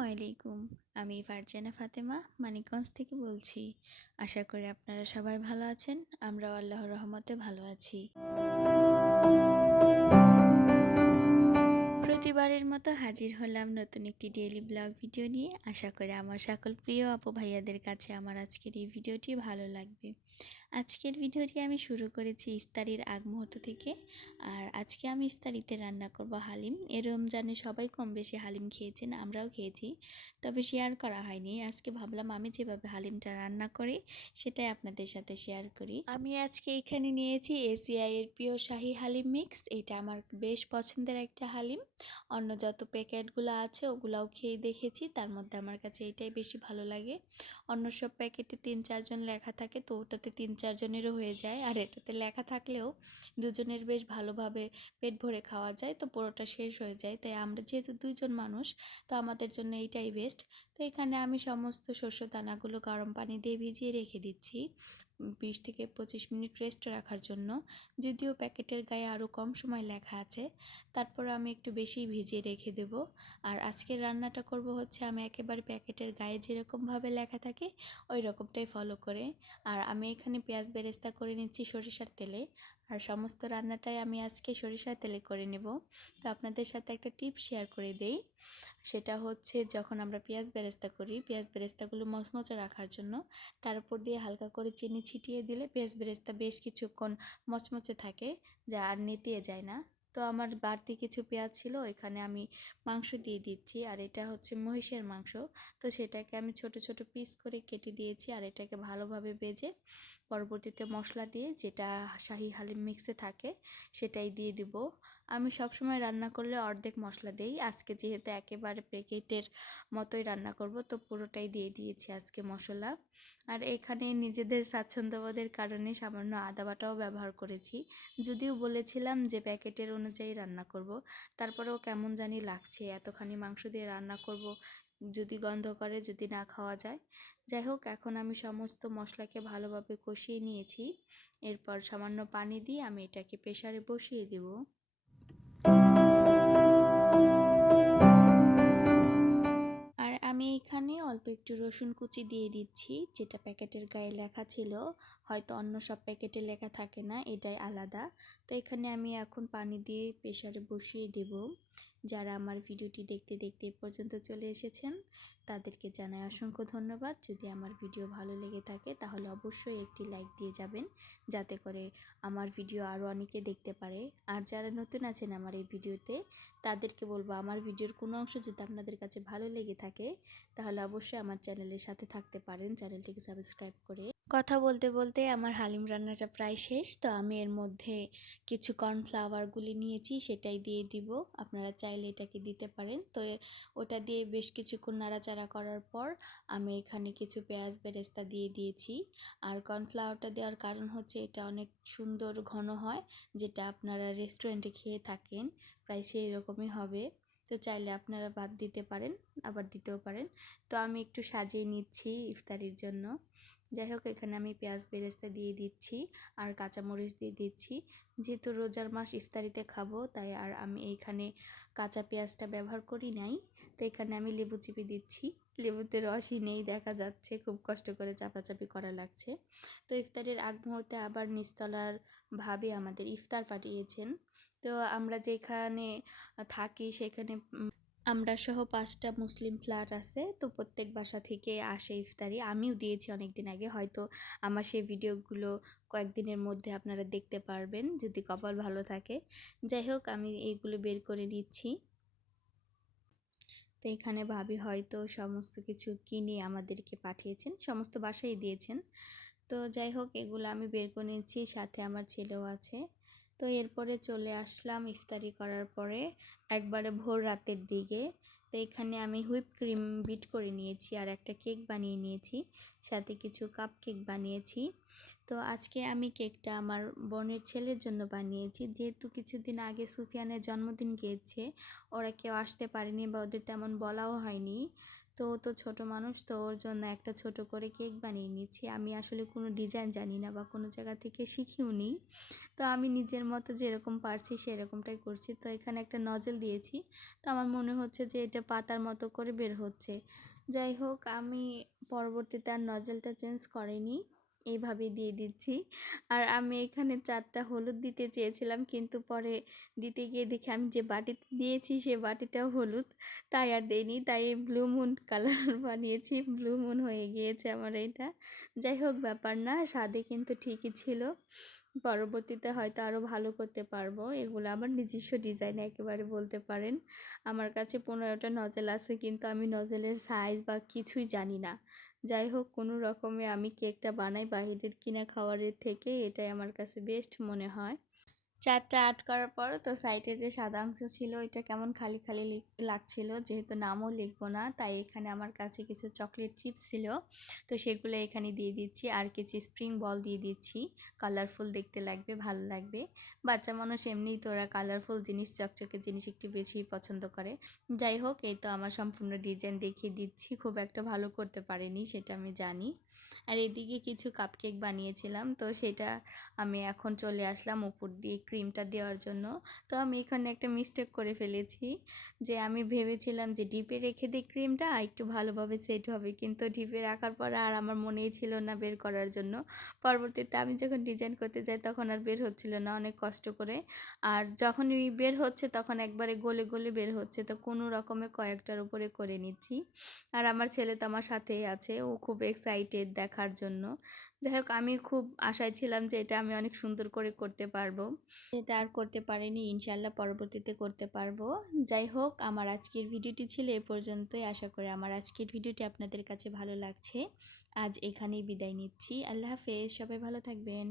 আলাইকুম। আমি ফারজানা ফাতেমা, মানিকগঞ্জ থেকে বলছি। আশা করি আপনারা সবাই ভালো আছেন আমরা আল্লাহর রহমতে ভালো আছি। প্রতিবারের মতো হাজির হলাম নতুন একটি ডেইলি ব্লগ ভিডিও নিয়ে। আশা করি আমার সকল প্রিয় আপু ভাইয়াদের কাছে আমার আজকের এই ভিডিওটি ভালো লাগবে। আজকের ভিডিওটি আমি শুরু করেছি ইফতারির আগ মুহূর্ত থেকে। আর আজকে আমি ইফতারিতে রান্না করব হালিম। এ রমজানে সবাই কম বেশি হালিম খেয়েছেন, আমরাও খেয়েছি। তবে শেয়ার করা হয়নি। আজকে ভাবলাম আমি যেভাবে হালিমটা রান্না করি, সেটাই আপনাদের সাথে শেয়ার করি। আমি আজকে এখানে নিয়েছি এসিআই এর প্রিয় শাহি হালিম মিক্স এটা আমার বেশ পছন্দের একটা হালিম। অন্য যত প্যাকেটগুলো আছে ওগুলাও খেয়ে দেখেছি, তার মধ্যে আমার কাছে এটাই বেশি ভালো লাগে। অন্য সব প্যাকেটে তিন চারজন লেখা থাকে তো ওটাতে তিন চারজনেরও হয়ে যায়। আর এটাতে লেখা থাকলেও দুজনের বেশ ভালোভাবে পেট ভরে খাওয়া যায়, তো পুরোটা শেষ হয়ে যায়। তাই আমরা যেহেতু দুইজন মানুষ, তো আমাদের জন্য এইটাই বেস্ট তো এখানে আমি সমস্ত শস্য দানাগুলো গরম পানি দিয়ে ভিজিয়ে রেখে দিচ্ছি। বিশ থেকে পঁচিশ মিনিট রেস্ট রাখার জন্য। যদিও প্যাকেটের গায়ে আরও কম সময় লেখা আছে, তারপর আমি একটু বেশি ভিজিয়ে রেখে দেব। আর আজকের রান্নাটা করব হচ্ছে আমি একেবারে প্যাকেটের গায়ে যেরকমভাবে লেখা থাকে ওই রকমটাই ফলো করে। আর আমি এখানে পেঁয়াজ বেরেস্তা করে নিচ্ছি সরিষার তেলে। আর সমস্ত রান্নাটাই আমি আজকে সরিষার তেলে করে নেব। তো আপনাদের সাথে একটা টিপ শেয়ার করে দেই। সেটা হচ্ছে যখন আমরা পেঁয়াজ বেরেস্তা করি, পেঁয়াজ বেরেস্তাগুলো মচমচে রাখার জন্য তার উপর দিয়ে হালকা করে চিনি ছিটিয়ে দিলে পেঁয়াজ বেরেস্তা বেশ কিছুক্ষণ মচমচে থাকে, যা আর নেতিয়ে যায় না। তো আমার বাড়তি কিছু পেঁয়াজ ছিল, এখানে আমি মাংস দিয়ে দিচ্ছি। আর এটা হচ্ছে মহিষের মাংস। তো সেটাকে আমি ছোট ছোট পিস করে কেটে দিয়েছি আর এটাকে ভালোভাবে বেজে পরবর্তীতে মশলা দিয়ে যেটা শাহি হালিম মিক্সে থাকে সেটাই দিয়ে দিব। আমি সবসময় রান্না করলে অর্ধেক মশলা দেই। আজকে যেহেতু একেবারে প্যাকেটের মতোই রান্না করব, তো পুরোটাই দিয়ে দিয়েছি আজকে মশলা। আর এখানে নিজেদের স্বাচ্ছন্দ্যবোধের কারণে সামান্য আদা বাটাও ব্যবহার করেছি। যদিও বলেছিলাম যে প্যাকেটের অনুযায়ী রান্না করব। তারপরেও কেমন জানি লাগছে, এতখানি মাংস দিয়ে রান্না করব, যদি গন্ধ করে, যদি না খাওয়া যায়। যাই হোক, এখন আমি সমস্ত মশলাকে ভালোভাবে কষিয়ে নিয়েছি। এরপর সামান্য পানি দিয়ে আমি এটাকে প্রেশারে বসিয়ে দেব। অল্প একটু রসুন কুচি দিয়ে দিচ্ছি, যেটা প্যাকেটের গায়ে লেখা ছিল। হয়তো অন্য সব প্যাকেটে লেখা থাকে না, এটাই আলাদা। তো এখানে আমি এখন পানি দিয়ে প্রেশারে বসিয়ে দেব। যারা আমার ভিডিওটি দেখতে দেখতে এ পর্যন্ত চলে এসেছেন, তাদেরকে জানাই অসংখ্য ধন্যবাদ। যদি আমার ভিডিও ভালো লেগে থাকে, তাহলে অবশ্যই একটি লাইক দিয়ে যাবেন, যাতে করে আমার ভিডিও আরও অনেকে দেখতে পারে। আর যারা নতুন আছেন আমার এই ভিডিওতে, তাদেরকে বলব আমার ভিডিওর কোনো অংশ যদি আপনাদের কাছে ভালো লেগে থাকে, তাহলে অবশ্যই আমার চ্যানেলের সাথে থাকতে পারেন। চ্যানেলটিকে সাবস্ক্রাইব করে কথা বলতে বলতে আমার হালিম রান্নাটা প্রায় শেষ। তো আমি এর মধ্যে কিছু কর্নফ্লাওয়ারগুলি নিয়েছি, সেটাই দিয়ে দিব। আপনারা চাইলে এটাকে দিতে পারেন। তো ওটা দিয়ে বেশ কিছুক্ষণ নাড়াচাড়া করার পর আমি এখানে কিছু পেঁয়াজ বেরেস্তা দিয়ে দিয়েছি। আর কর্নফ্লাওয়ারটা দেওয়ার কারণ হচ্ছে এটা অনেক সুন্দর ঘন হয়, যেটা আপনারা রেস্টুরেন্টে খেয়ে থাকেন, প্রায় সেই রকমই হবে। তো চাইলে আপনারা বাদ দিতে পারেন, আবার দিতেও পারেন। তো আমি একটু সাজিয়ে নিচ্ছি ইফতারির জন্য। যাই হোক, এখানে আমি পেঁয়াজ বেরেস্তা দিয়ে দিচ্ছি আর কাঁচামরিচ দিয়ে দিচ্ছি। যেহেতু রোজার মাস ইফতারিতে খাব, তাই আর আমি এইখানে কাঁচা পেঁয়াজটা ব্যবহার করি নাই। তো এখানে আমি লেবু চিপে দিচ্ছি। লেবুতে রসই নেই, দেখা যাচ্ছে খুব কষ্ট করে চাপাচাপি করা লাগছে। তো ইফতারের আগ মুহূর্তে আবার নিস্তলার ভাবে আমাদের ইফতার পাঠিয়েছেন। তো আমরা যেখানে থাকি সেখানে আমরা সহ পাঁচটা মুসলিম ফ্ল্যাট আছে, তো প্রত্যেক বাসা থেকে আসে ইফতারি। আমিও দিয়েছি অনেক দিন আগে, হয়তো আমার সেই ভিডিওগুলো কয়েকদিনের মধ্যে আপনারা দেখতে পারবেন যদি কপাল ভালো থাকে। যাই হোক, আমি এইগুলো বের করে নিচ্ছি। তো এখানে ভাবি হয়তো সমস্ত কিছু কিনে আমাদেরকে পাঠিয়েছেন, সমস্ত বাসায় দিয়েছেন। তো যাই হোক, এগুলো আমি বের করে নিচ্ছি, সাথে আমার ছেলেও আছে। তো এরপরে চলে আসলাম ইফতারি করার পরে, একবারে ভোর রাতের দিকে। তো এখানে আমি হুইপ ক্রিম বিট করে নিয়েছি আর একটা কেক বানিয়ে নিয়েছি, সাথে কিছু কাপ কেক বানিয়েছি। তো আজকে আমি কেকটা আমার বোনের ছেলের জন্য বানিয়েছি। যেহেতু কিছুদিন আগে সুফিয়ানের জন্মদিন গিয়েছে, ওরা কেউ আসতে পারেনি বা ওদের তেমন বলাও হয়নি। তো তো ছোটো মানুষ, তো ওর জন্য একটা ছোট করে কেক বানিয়ে নিয়েছি। আমি আসলে কোনো ডিজাইন জানি না বা কোনো জায়গা থেকে শিখিও নি। তো আমি নিজের মতো যেরকম পারছি সেরকমটাই করছি। তো এখানে একটা নজল দিয়েছি। তো আমার মনে হচ্ছে যে এটা পাতার মতো করে বের হচ্ছে। যাই হোক, আমি পরবর্তীতে আর নজলটা চেঞ্জ করিনি। এইভাবে দিয়ে দিচ্ছি। আর আমি এখানে চারটা হলুদ দিতে চেয়েছিলাম, কিন্তু পরে দিতে গিয়ে দেখি আমি যে বাটিতে দিয়েছি, সে বাটিটাও হলুদ। তাই আর দেয়নি তাই ব্লু মুন কালার বানিয়েছি। ব্লু মুন হয়ে গিয়েছে আমার এটা। যাই হোক, ব্যাপার না, স্বাদে কিন্তু ঠিকই ছিল। পরবর্তীতে হয়তো আরও ভালো করতে পারব। এগুলো আমার নিজস্ব ডিজাইন একেবারে বলতে পারেন। আমার কাছে পনেরোটা নজেল আছে কিন্তু আমি নজেলের সাইজ বা কিছুই জানি না। যাই হোক, কোনো রকমে আমি কেকটা বানাই বাহিরের কিনা খাওয়ারের থেকে, এটাই আমার কাছে বেস্ট মনে হয়। চারটা আট করার পর তো সাইডের যে সাদা অংশ ছিল এটা কেমন খালি খালি লাগছিল, যেহেতু নামও লিখব না, তাই এখানে আমার কাছে কিছু চকলেট চিপস ছিল। তো সেগুলো এখানে দিয়ে দিচ্ছি, আর কিছু স্প্রিং বল দিয়ে দিচ্ছি। কালারফুল দেখতে লাগবে, ভালো লাগবে। বাচ্চা মানুষ এমনিই তো ওরা কালারফুল জিনিস, চকচকে জিনিস একটু বেশি পছন্দ করে। যাই হোক, এই তো আমার সম্পূর্ণ ডিজাইন দেখিয়ে দিচ্ছি, খুব একটা ভালো করতে পারিনি, সেটা আমি জানি। আর এদিকে কিছু কাপকেক বানিয়েছিলাম, তো সেটা আমি এখন চলে আসলাম উপর দিয়ে ক্রিমটা দেওয়ার জন্য। তো আমি এখানে একটা মিস্টেক করে ফেলেছি যে আমি ভেবেছিলাম যে ডিপে রেখে দিই ক্রিমটা একটু ভালোভাবে সেট হবে। কিন্তু ডিপে রাখার পর আর আমার মনেই ছিল না বের করার জন্য। পরবর্তীতে আমি যখন ডিজাইন করতে যাই তখন আর বের হচ্ছিল না, অনেক কষ্ট করে। আর যখন বের হচ্ছে তখন একবারে গলে গলে বের হচ্ছে। তো কোনো রকমে কয়েকটার উপরে করে নিচ্ছি। আর আমার ছেলে তো আমার সাথেই আছে, ও খুব এক্সাইটেড দেখার জন্য। যাই হোক আমি খুব আশায় ছিলাম যে এটা আমি অনেক সুন্দর করে করতে পারব। এটা আর করতে পারিনি, ইনশাল্লাহ পরবর্তীতে করতে পারব। যাই হোক, আমার আজকের ভিডিওটি ছিল এ পর্যন্তই। আশা করি আমার আজকের ভিডিওটি আপনাদের কাছে ভালো লাগছে। আজ এখানেই বিদায় নিচ্ছি। আল্লাহ হাফেজ, সবাই ভালো থাকবেন।